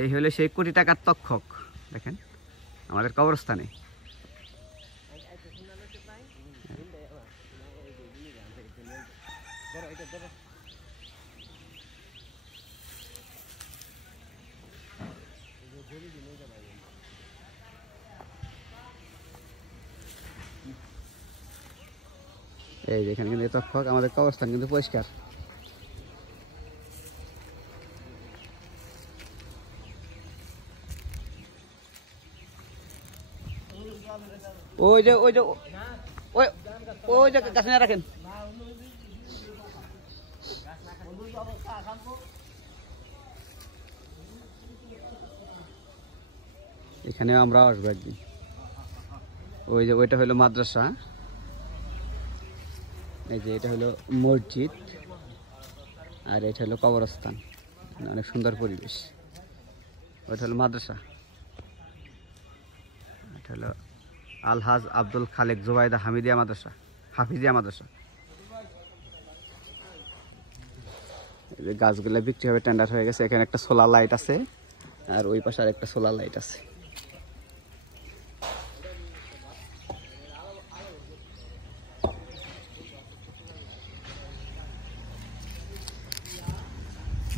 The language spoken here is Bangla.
এই হলো সেই কোটি টাকার তক্ষক, দেখেন আমাদের কবরস্থানে। এই যেখানে কিন্তু তক্ষক, আমাদের কবরস্থান কিন্তু পরিষ্কার। ওই যে ওই যে ওই ওই যে গাছ নিয়ে রাখেন। এখানে আমরা আসবো একদিন। ওই যে ওইটা হলো মাদ্রাসা, এই যে এটা হলো মসজিদ, আর এটা হলো কবরস্থান। অনেক সুন্দর পরিবেশ। ওইটা হলো মাদ্রাসা, এটা হলো আলহাজ আব্দুল খালেক জুবাইদা হামিদিয়া মাদ্রাসা, হাফিজিয়া মাদ্রাসা। এই যে গাছগুলো বিক্রি হবে, টেন্ডার হয়ে গেছে। এখানে একটা সোলার লাইট আছে, আর ওই পাশে আর একটা সোলার লাইট আছে।